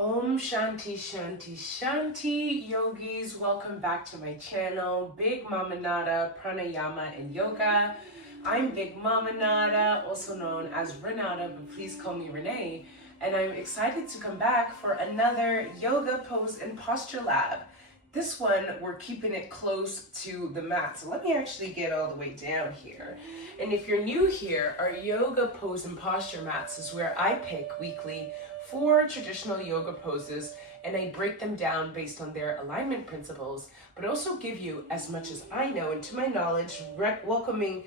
Om Shanti Shanti Shanti yogis, welcome back to my channel, Bigmamanata Pranayama and Yoga. I'm Bigmamanata, also known as Renata, but please call me Renee, and I'm excited to come back for another yoga pose and posture lab. This one, we're keeping it close to the mat, so let me actually get all the way down here. And if you're new here, our yoga pose and posture mats is where I pick weekly 4 traditional yoga poses, and I break them down based on their alignment principles, but also give you as much as I know and to my knowledge, welcoming,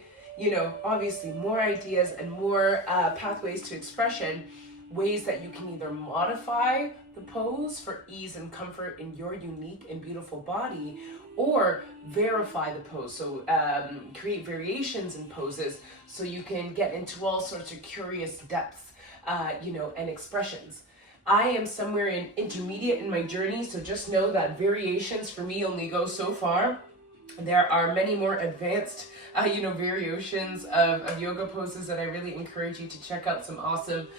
obviously more ideas and more pathways to expression, ways that you can either modify the pose for ease and comfort in your unique and beautiful body, or verify the pose. So create variations in poses so you can get into all sorts of curious depths, and expressions. I am somewhere in intermediate in my journey, so just know that variations for me only go so far. There are many more advanced, variations of yoga poses that I really encourage you to check out some awesome,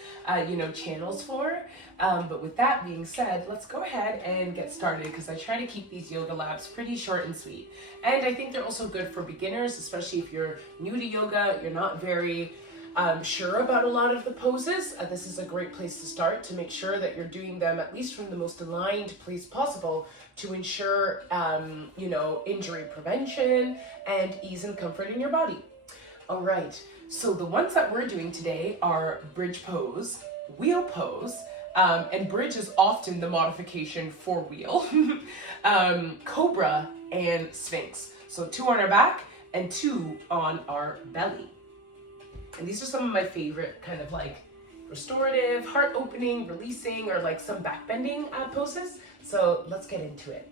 channels for. But with that being said, let's go ahead and get started, because I try to keep these yoga labs pretty short and sweet. And I think they're also good for beginners, especially if you're new to yoga, you're not very sure about a lot of the poses. This is a great place to start to make sure that you're doing them at least from the most aligned place possible to ensure, injury prevention and ease and comfort in your body. All right, so the ones that we're doing today are bridge pose, wheel pose, and bridge is often the modification for wheel, Cobra, and Sphinx. So 2 on our back and 2 on our belly. And these are some of my favorite kind of like restorative, heart opening, releasing, or like some back bending poses. So let's get into it.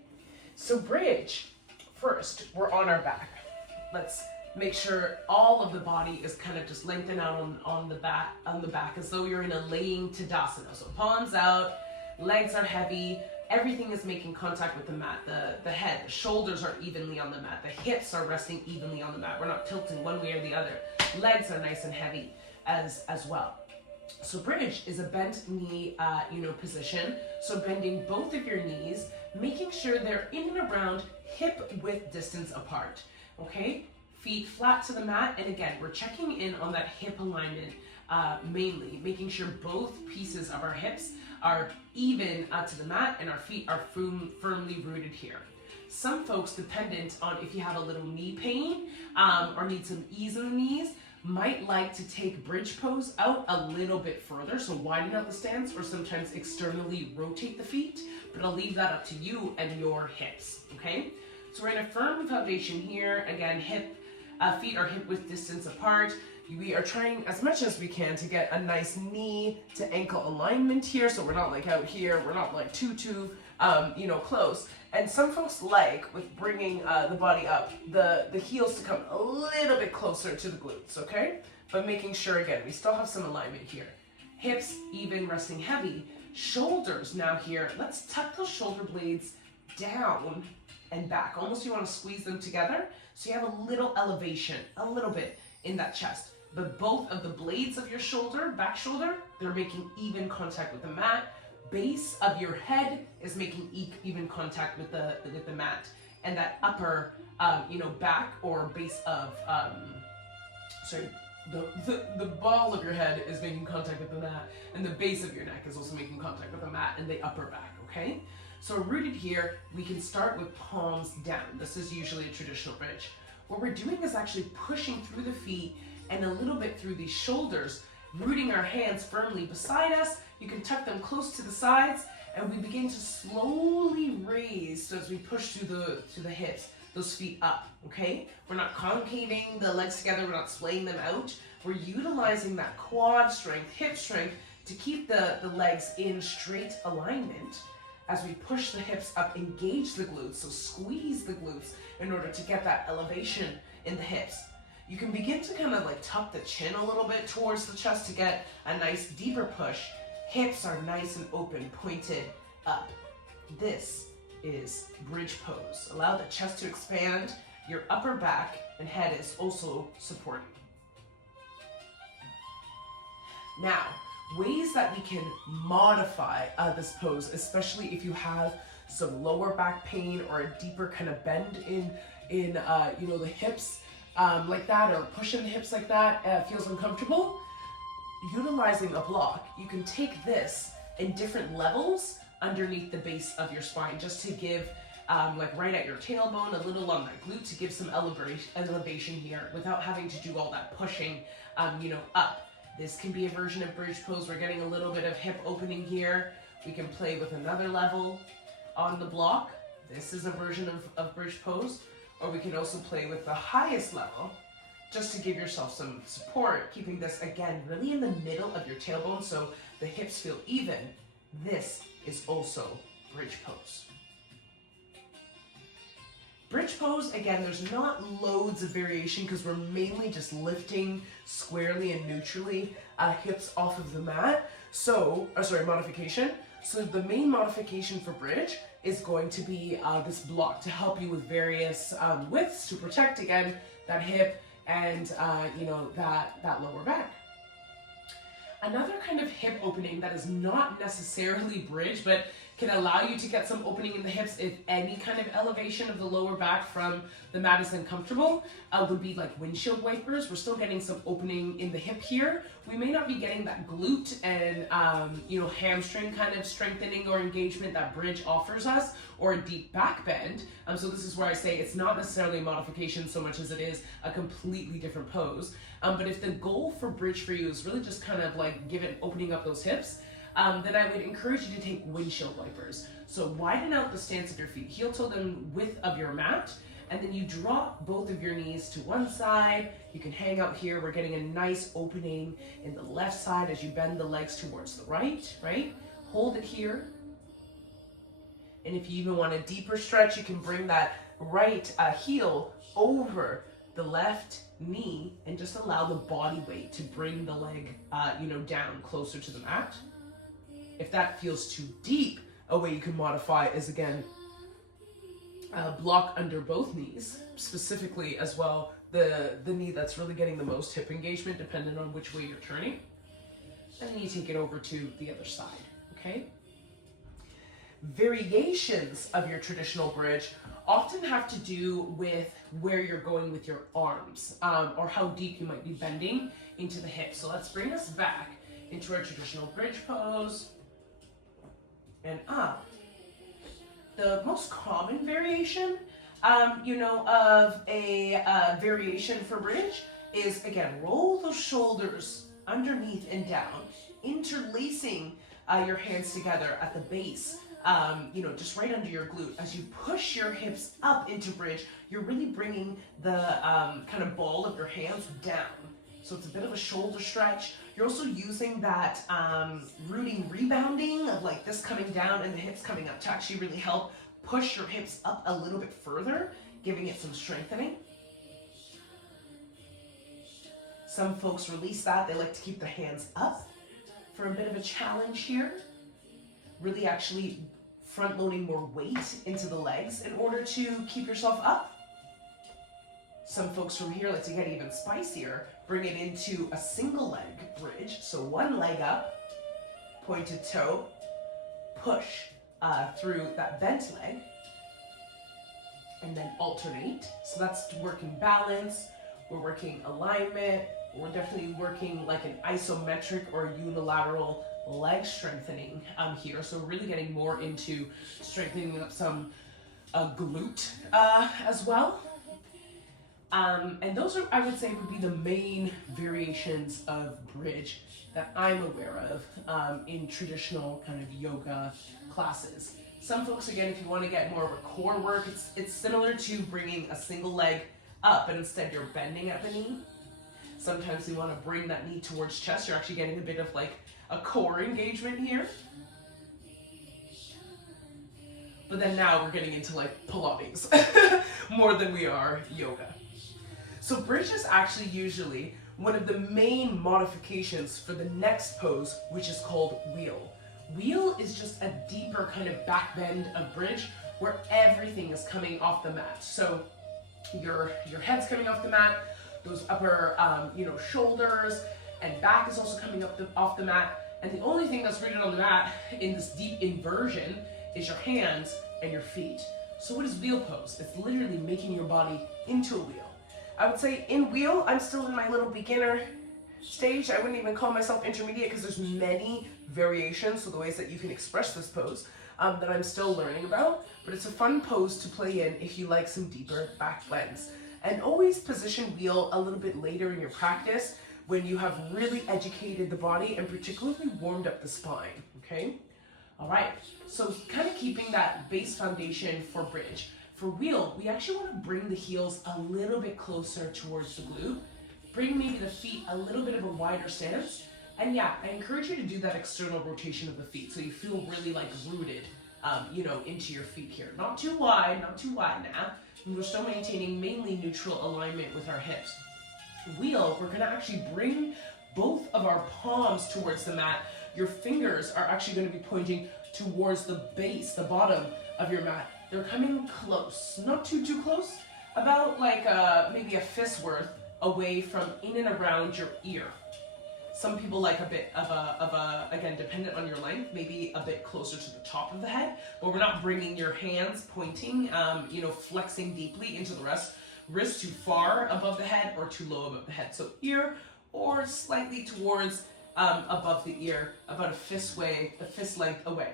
So bridge, first, we're on our back. Let's make sure all of the body is kind of just lengthened out on the back as though you're in a laying Tadasana. So palms out, legs are heavy, everything is making contact with the mat. The head, the shoulders are evenly on the mat. The hips are resting evenly on the mat. We're not tilting one way or the other. Legs are nice and heavy as well. So bridge is a bent knee, position. So bending both of your knees, making sure they're in and around hip width distance apart. Okay, feet flat to the mat, and again, we're checking in on that hip alignment, mainly making sure both pieces of our hips are even to the mat and our feet are firmly rooted here. Some folks, dependent on if you have a little knee pain or need some ease in the knees, might like to take bridge pose out a little bit further, so widen out the stance or sometimes externally rotate the feet, but I'll leave that up to you and your hips, okay? So we're in a firm foundation here. Again, feet are hip width distance apart. We are trying as much as we can to get a nice knee to ankle alignment here, so we're not like out here, we're not like too close. And some folks like, with bringing the body up, the heels to come a little bit closer to the glutes, okay? But making sure, again, we still have some alignment here. Hips even, resting heavy. Shoulders now here, let's tuck those shoulder blades down and back. Almost you want to squeeze them together so you have a little elevation, a little bit in that chest. But both of the blades of your shoulder, back shoulder, they're making even contact with the mat. Base of your head is making even contact with the mat, and that upper, back or base of, the ball of your head is making contact with the mat, and the base of your neck is also making contact with the mat and the upper back. Okay, so rooted here, we can start with palms down. This is usually a traditional bridge. What we're doing is actually pushing through the feet and a little bit through the shoulders, rooting our hands firmly beside us. You can tuck them close to the sides, and we begin to slowly raise. So as we push through the hips, those feet up, okay? We're not concaving the legs together, we're not splaying them out. We're utilizing that quad strength, hip strength, to keep the legs in straight alignment as we push the hips up, engage the glutes, so squeeze the glutes in order to get that elevation in the hips. You can begin to kind of like tuck the chin a little bit towards the chest to get a nice deeper push. Hips are nice and open, pointed up. This is bridge pose. Allow the chest to expand. Your upper back and head is also supported. Now, ways that we can modify this pose, especially if you have some lower back pain or a deeper kind of bend in you know, the hips like that, or pushing the hips like that feels uncomfortable. Utilizing a block, you can take this in different levels underneath the base of your spine, just to give like right at your tailbone, a little on that glute, to give some elevation here without having to do all that pushing you know, up. This can be a version of bridge pose. We're getting a little bit of hip opening here. We can play with another level on the block. This is a version of bridge pose. Or we can also play with the highest level, just to give yourself some support, keeping this, again, really in the middle of your tailbone so the hips feel even. This is also bridge pose. Bridge pose, again, there's not loads of variation because we're mainly just lifting squarely and neutrally hips off of the mat. So, modification. So the main modification for bridge is going to be this block to help you with various widths to protect, again, that hip and you know, that lower back. Another kind of hip opening that is not necessarily bridge, but can allow you to get some opening in the hips if any kind of elevation of the lower back from the mat is uncomfortable, would be like windshield wipers. We're still getting some opening in the hip here. We may not be getting that glute and you know, hamstring kind of strengthening or engagement that bridge offers us, or a deep back bend. So this is where I say it's not necessarily a modification so much as it is a completely different pose. But if the goal for bridge for you is really just kind of like opening up those hips, then I would encourage you to take windshield wipers. So widen out the stance of your feet, heel toe them width of your mat, and then you drop both of your knees to one side. You can hang out here. We're getting a nice opening in the left side as you bend the legs towards the right? Hold it here. And if you even want a deeper stretch, you can bring that right heel over the left knee and just allow the body weight to bring the leg you know, down closer to the mat. If that feels too deep, a way you can modify is, again, block under both knees, specifically as well the knee that's really getting the most hip engagement, depending on which way you're turning. And then you take it over to the other side, okay? Variations of your traditional bridge often have to do with where you're going with your arms, or how deep you might be bending into the hips. So let's bring us back into our traditional bridge pose and up. The most common variation, you know, of a variation for bridge is, again, roll the shoulders underneath and down, interlacing your hands together at the base, you know, just right under your glute. As you push your hips up into bridge, you're really bringing the kind of ball of your hands down. So it's a bit of a shoulder stretch. You're also using that rooting rebounding of like this coming down and the hips coming up to actually really help push your hips up a little bit further, giving it some strengthening. Some folks release that. They like to keep the hands up for a bit of a challenge here. Really actually front loading more weight into the legs in order to keep yourself up. Some folks from here like to get even spicier, bring it into a single leg bridge. So one leg up, pointed toe, push through that bent leg, and then alternate. So that's working balance, we're working alignment, we're definitely working like an isometric or unilateral leg strengthening here. So really getting more into strengthening up some glute as well. And those are, I would say, would be the main variations of bridge that I'm aware of in traditional kind of yoga classes. Some folks, again, if you want to get more of a core work, it's similar to bringing a single leg up, but instead you're bending at the knee. Sometimes you want to bring that knee towards chest. You're actually getting a bit of like a core engagement here. But then now we're getting into like Pilates more than we are yoga. So bridge is actually usually one of the main modifications for the next pose, which is called wheel. Wheel is just a deeper kind of back bend of bridge where everything is coming off the mat. So your head's coming off the mat, those upper shoulders and back is also coming off the mat, And the only thing that's rooted on the mat in this deep inversion is your hands and your feet. So what is wheel pose? It's literally making your body into a wheel. I would say in wheel, I'm still in my little beginner stage. I wouldn't even call myself intermediate because there's many variations, so the ways that you can express this pose that I'm still learning about. But it's a fun pose to play in if you like some deeper back bends. And always position wheel a little bit later in your practice when you have really educated the body and particularly warmed up the spine, okay? All right, so kind of keeping that base foundation for bridge. For wheel, we actually want to bring the heels a little bit closer towards the glute. Bring maybe the feet a little bit of a wider stance. And yeah, I encourage you to do that external rotation of the feet so you feel really like rooted, into your feet here. Not too wide now. And we're still maintaining mainly neutral alignment with our hips. Wheel, we're gonna actually bring both of our palms towards the mat. Your fingers are actually gonna be pointing towards the base, the bottom of your mat. They're coming close, not too close, about like maybe a fist worth away from in and around your ear. Some people like a bit of a, again, dependent on your length, maybe a bit closer to the top of the head, but we're not bringing your hands pointing, flexing deeply into the wrist too far above the head or too low above the head. So ear or slightly towards above the ear, about a fist length away.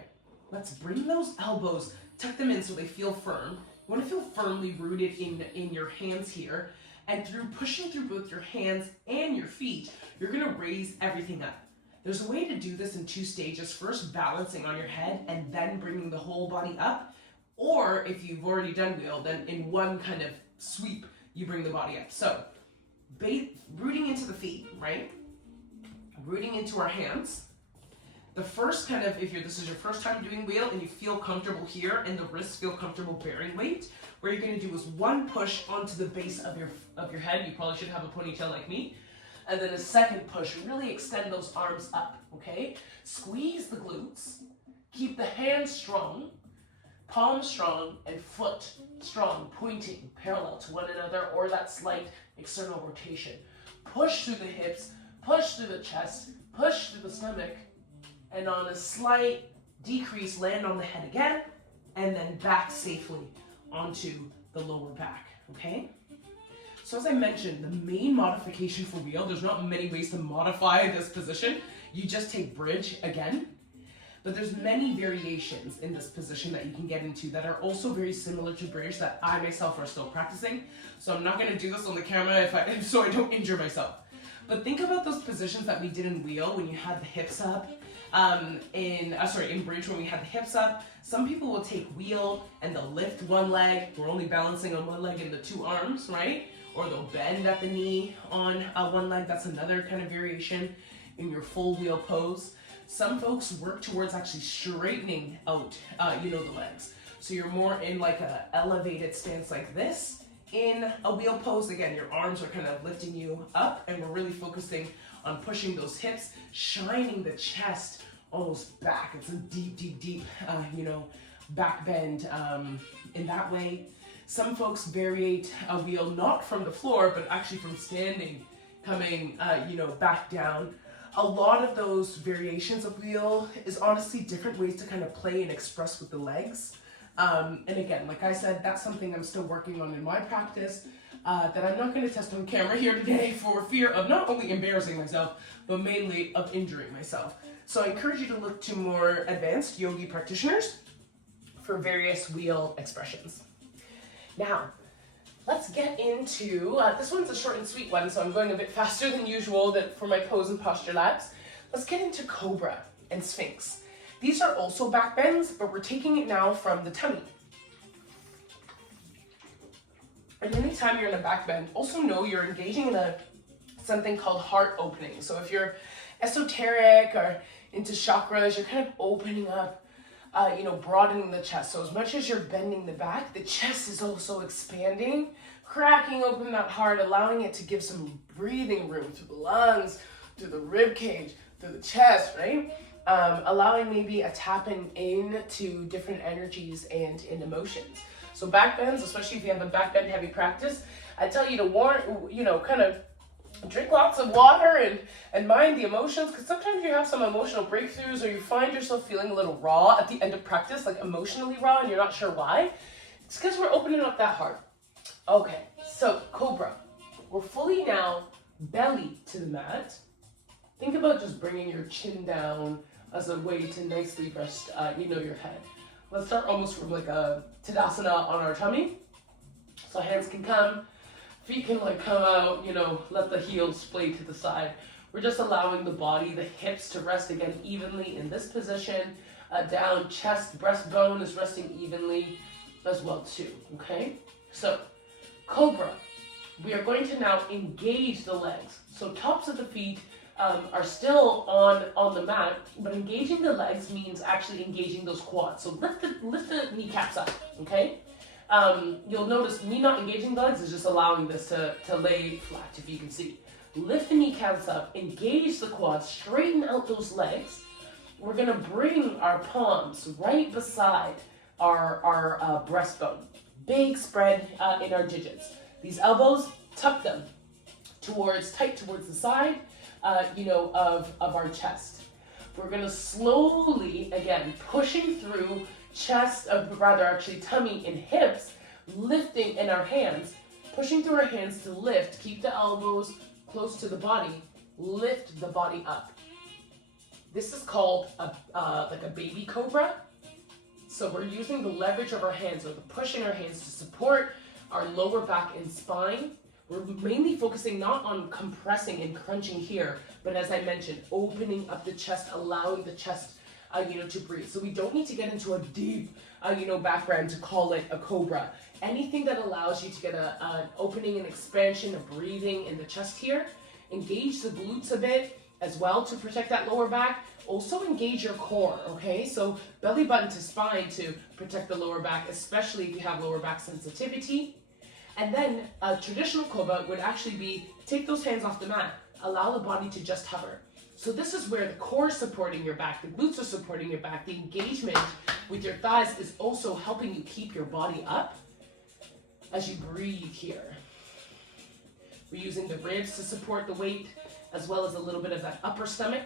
Let's bring those elbows, tuck them in so they feel firm. You want to feel firmly rooted in your hands here. And through pushing through both your hands and your feet, you're gonna raise everything up. There's a way to do this in 2 stages. First, balancing on your head and then bringing the whole body up. Or if you've already done wheel, then in one kind of sweep, you bring the body up. So, rooting into the feet, right? Rooting into our hands. The first kind of, this is your first time doing wheel and you feel comfortable here and the wrists feel comfortable bearing weight, what you're gonna do is one push onto the base of your head. You probably should have a ponytail like me. And then a second push, really extend those arms up, okay? Squeeze the glutes, keep the hands strong, palms strong, and foot strong, pointing parallel to one another, or that slight external rotation. Push through the hips, push through the chest, push through the stomach, and on a slight decrease, land on the head again, and then back safely onto the lower back, okay? So as I mentioned, the main modification for wheel, there's not many ways to modify this position. You just take bridge again, but there's many variations in this position that you can get into that are also very similar to bridge that I myself are still practicing. So I'm not gonna do this on the camera so I don't injure myself. But think about those positions that we did in wheel when you had the hips up, in bridge when we had the hips up. Some people will take wheel and they'll lift one leg. We're only balancing on one leg and the 2 arms, right? Or they'll bend at the knee on one leg. That's another kind of variation in your full wheel pose. Some folks work towards actually straightening out, the legs. So you're more in like a elevated stance like this. In a wheel pose, again, your arms are kind of lifting you up and we're really focusing on pushing those hips, shining the chest almost back. It's a deep, back bend in that way. Some folks variate a wheel not from the floor, but actually from standing, coming, back down. A lot of those variations of wheel is honestly different ways to kind of play and express with the legs. And again, like I said, that's something I'm still working on in my practice that I'm not going to test on camera here today for fear of not only embarrassing myself, but mainly of injuring myself. So I encourage you to look to more advanced yogi practitioners for various wheel expressions. Now, let's get into, this one's a short and sweet one, so I'm going a bit faster than usual for my pose and posture labs. Let's get into Cobra and Sphinx. These are also back bends, but we're taking it now from the tummy. And anytime you're in a back bend, also know you're engaging in something called heart opening. So if you're esoteric or into chakras, you're kind of opening up, broadening the chest. So as much as you're bending the back, the chest is also expanding, cracking open that heart, allowing it to give some breathing room through the lungs, through the rib cage, through the chest, right? Allowing maybe a tapping into different energies and in emotions. So back bends, especially if you have a back bend heavy practice, I tell you to kind of drink lots of water and mind the emotions, because sometimes you have some emotional breakthroughs or you find yourself feeling a little raw at the end of practice, like emotionally raw, and you're not sure why. It's because we're opening up that heart. Okay, so Cobra. We're fully now belly to the mat. Think about just bringing your chin down as a way to nicely rest, your head. Let's start almost from like a Tadasana on our tummy. So hands can come, feet can like come out, let the heels splay to the side. We're just allowing the body, the hips to rest again evenly in this position. Down, chest, breastbone is resting evenly as well too, okay? So, Cobra. We are going to now engage the legs. So tops of the feet are still on the mat, but engaging the legs means actually engaging those quads. So lift the kneecaps up, okay? You'll notice me not engaging the legs is just allowing this to lay flat, if you can see. Lift the kneecaps up, engage the quads, straighten out those legs. We're gonna bring our palms right beside our breastbone. Big spread in our digits. These elbows, tuck them tight towards the side, of our chest. We're gonna slowly, again, pushing through chest, tummy and hips, lifting in our hands, pushing through our hands to lift, keep the elbows close to the body, lift the body up. This is called like a baby cobra. So we're using the leverage of our hands, or the pushing our hands to support our lower back and spine. We're mainly focusing not on compressing and crunching here, but as I mentioned, opening up the chest, allowing the chest, to breathe. So we don't need to get into a deep, background to call it a cobra. Anything that allows you to get an opening and expansion of breathing in the chest here. Engage the glutes a bit as well to protect that lower back. Also engage your core, okay? So belly button to spine to protect the lower back, especially if you have lower back sensitivity. And then a traditional cobra would actually be, take those hands off the mat, allow the body to just hover. So this is where the core is supporting your back, the glutes are supporting your back, the engagement with your thighs is also helping you keep your body up as you breathe here. We're using the ribs to support the weight, as well as a little bit of that upper stomach.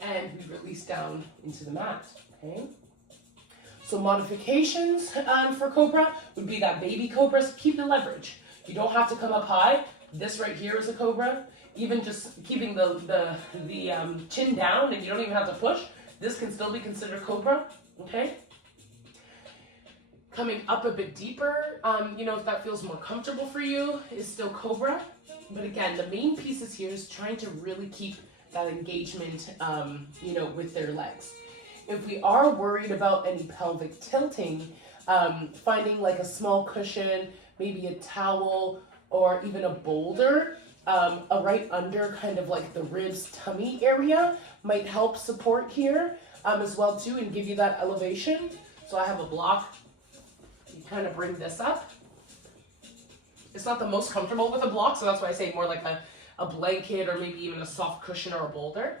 And we release down into the mat, okay? So modifications for Cobra would be that baby cobras, keep the leverage. You don't have to come up high. This right here is a Cobra. Even just keeping the chin down and you don't even have to push, this can still be considered Cobra, okay? Coming up a bit deeper, if that feels more comfortable for you, is still Cobra. But again, the main pieces here is trying to really keep that engagement, with their legs. If we are worried about any pelvic tilting, finding like a small cushion, maybe a towel, or even a boulder, right under kind of like the ribs tummy area might help support here as well too, and give you that elevation. So I have a block. You kind of bring this up. It's not the most comfortable with a block, so that's why I say more like a blanket or maybe even a soft cushion or a boulder.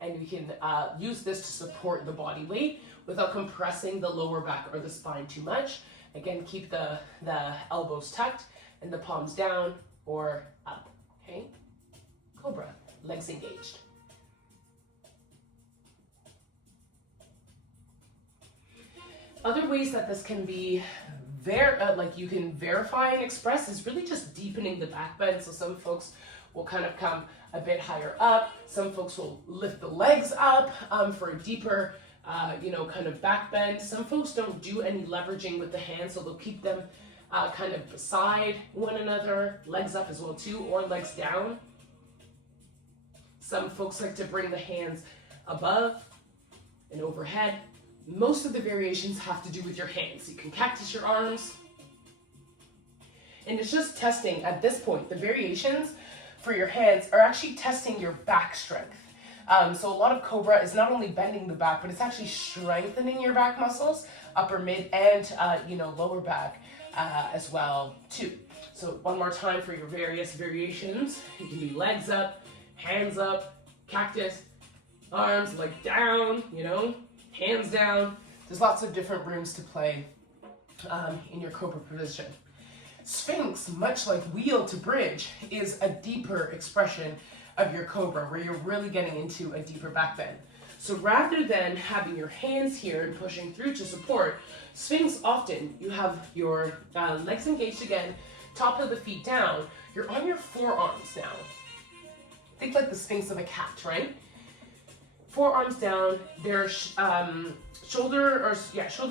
And you can use this to support the body weight without compressing the lower back or the spine too much. Again, keep the elbows tucked and the palms down or up, okay? Cobra, legs engaged. Other ways that this can be you can verify and express is really just deepening the back bend. So some folks will kind of come a bit higher up. Some folks will lift the legs up for a deeper, kind of back bend. Some folks don't do any leveraging with the hands, so they'll keep them kind of beside one another, legs up as well too, or legs down. Some folks like to bring the hands above and overhead. Most of the variations have to do with your hands. You can cactus your arms. And it's just testing at this point. The variations for your hands are actually testing your back strength. So a lot of Cobra is not only bending the back, but it's actually strengthening your back muscles, upper, mid, and lower back as well too. So one more time for your various variations. You can be legs up, hands up, cactus, arms like down, hands down. There's lots of different rooms to play in your Cobra position. Sphinx, much like wheel to bridge, is a deeper expression of your Cobra, where you're really getting into a deeper back bend. So rather than having your hands here and pushing through to support, Sphinx often, you have your legs engaged again, top of the feet down, you're on your forearms now. Think like the Sphinx of a cat, right? Forearms down, they're shoulder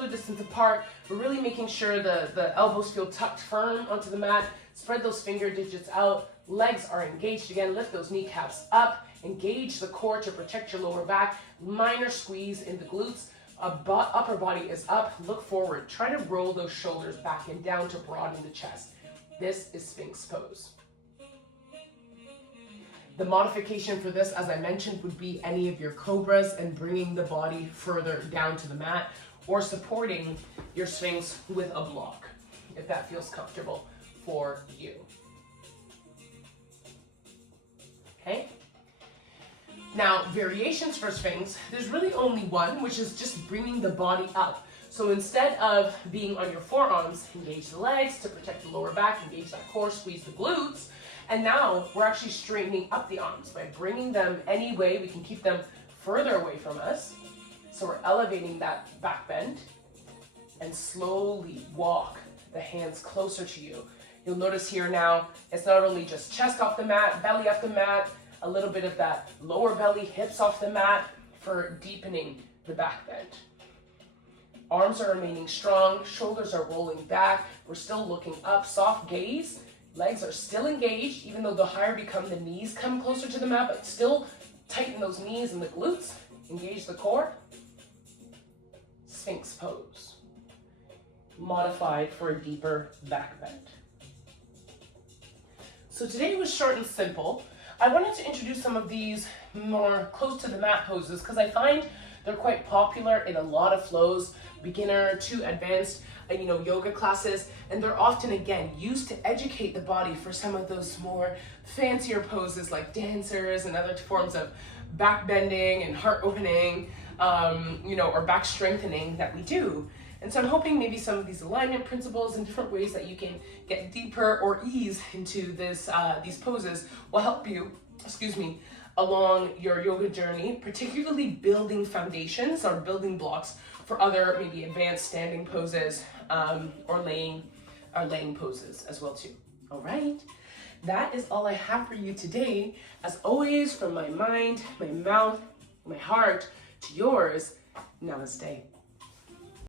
distance apart. We're really making sure the elbows feel tucked firm onto the mat. Spread those finger digits out. Legs are engaged again. Lift those kneecaps up. Engage the core to protect your lower back. Minor squeeze in the glutes. Upper body is up. Look forward. Try to roll those shoulders back and down to broaden the chest. This is Sphinx pose. The modification for this, as I mentioned, would be any of your Cobras and bringing the body further down to the mat, or supporting your Sphinx with a block, if that feels comfortable for you. Okay? Now, variations for Sphinx, there's really only one, which is just bringing the body up. So instead of being on your forearms, engage the legs to protect the lower back, engage that core, squeeze the glutes. And now we're actually straightening up the arms by bringing them any way we can keep them further away from us. So we're elevating that back bend and slowly walk the hands closer to you. You'll notice here now, it's not only just chest off the mat, belly off the mat, a little bit of that lower belly, hips off the mat for deepening the back bend. Arms are remaining strong, shoulders are rolling back, we're still looking up, soft gaze. Legs are still engaged, even though the higher become, the knees come closer to the mat, but still tighten those knees and the glutes. Engage the core. Sphinx pose. Modified for a deeper back bend. So today was short and simple. I wanted to introduce some of these more close to the mat poses because I find they're quite popular in a lot of flows, beginner to advanced yoga classes, and they're often, again, used to educate the body for some of those more fancier poses like dancers and other forms of back bending and heart opening, or back strengthening that we do. And so I'm hoping maybe some of these alignment principles and different ways that you can get deeper or ease into these poses will help you, along your yoga journey, particularly building foundations or building blocks for other maybe advanced standing poses or laying poses as well too. All right, that is all I have for you today. As always, from my mind, my mouth, my heart to yours, namaste.